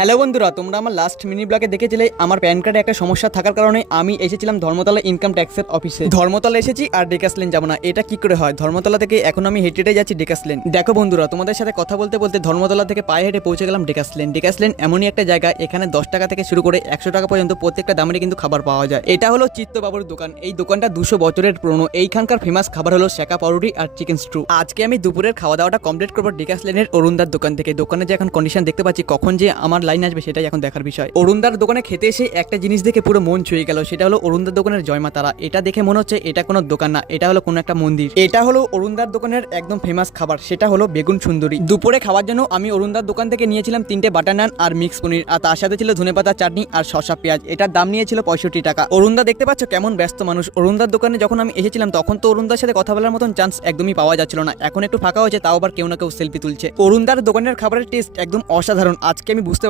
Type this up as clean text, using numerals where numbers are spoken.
Hello বন্ধুরা, তোমরা আমার লাস্ট মিনি ব্লগে দেখেছিলে আমার প্যান কার্ডে একটা সমস্যা থাকার কারণে আমি এসেছিলাম ধর্মতলা ইনকাম ট্যাক্সের অফিসে। ধর্মতলা এসেছি আর ডেকাস লেন যাবো না, এটা কি করে হয়? ধর্মতলা থেকে এখন আমি হেঁটে হেঁটে যাচ্ছি ডেকাস লেন। দেখো বন্ধুরা, তোমাদের সাথে কথা বলতে বলতে ধর্মতলা থেকে পায়ে হেঁটে পৌঁছে গেলাম ডেকাস লেন। ডেকাস লেন এমনই একটা জায়গা, এখানে 10 টাকা থেকে শুরু করে 100 টাকা পর্যন্ত প্রত্যেকটা দামেরই কিন্তু খাবার পাওয়া যায়। এটা হলো চিত্তবাবুর দোকান। এই দোকানটা 200 বছরের পুরনো। এইখানকার ফেমাস খাবার হলো শেকা পাউরুটি আর চিকেন স্ট্রু। আজকে আমি দুপুরের খাওয়া দাওয়াটা কমপ্লিট করবো ডেকাস লেনের অরুণদার দোকান থেকে। দোকানে যে এখন কন্ডিশন দেখতে পাচ্ছি, কখন যে আমার লাইন আসবে সেটাই এখন দেখার বিষয়। অরুণদার দোকানে খেতে এসে একটা জিনিস দেখে পুরো মন ছুঁয়ে গেল, সেটা হলো অরুণদার দোকানের জয়মা তারা। এটা দেখে মনে হচ্ছে এটা কোনো দোকান না, এটা হলো কোনো একটা মন্দির। এটা হলো অরুণদার দোকানের একদম ফেমাস খাবার, সেটা হলো বেগুন সুন্দরী। দুপুরে খাওয়ার জন্য আমি অরুণদার দোকান থেকে নিয়েছিলাম 3টে বাটার নান আর মিক্স পনির, আর তার সাথে ছিল ধনেপাতা চাটনি আর শসা পেঁয়াজ। এটার দাম নিয়েছিল 65 টাকা। অরুণদা দেখতে পাচ্ছ কেমন ব্যস্ত মানুষ। অরুণদার দোকানে যখন আমি এসেছিলাম তখন তো অরুণদার সাথে কথা বলার মতন চান্স একদমই পাওয়া যাচ্ছিল না। এখন একটু ফাঁকা হয়েছে, তাও আবার কেউ না কেউ সেলফি তুলছে। অরুণদার দোকানের খাবারের টেস্ট একদম অসাধারণ। আজকে আমি বুঝতে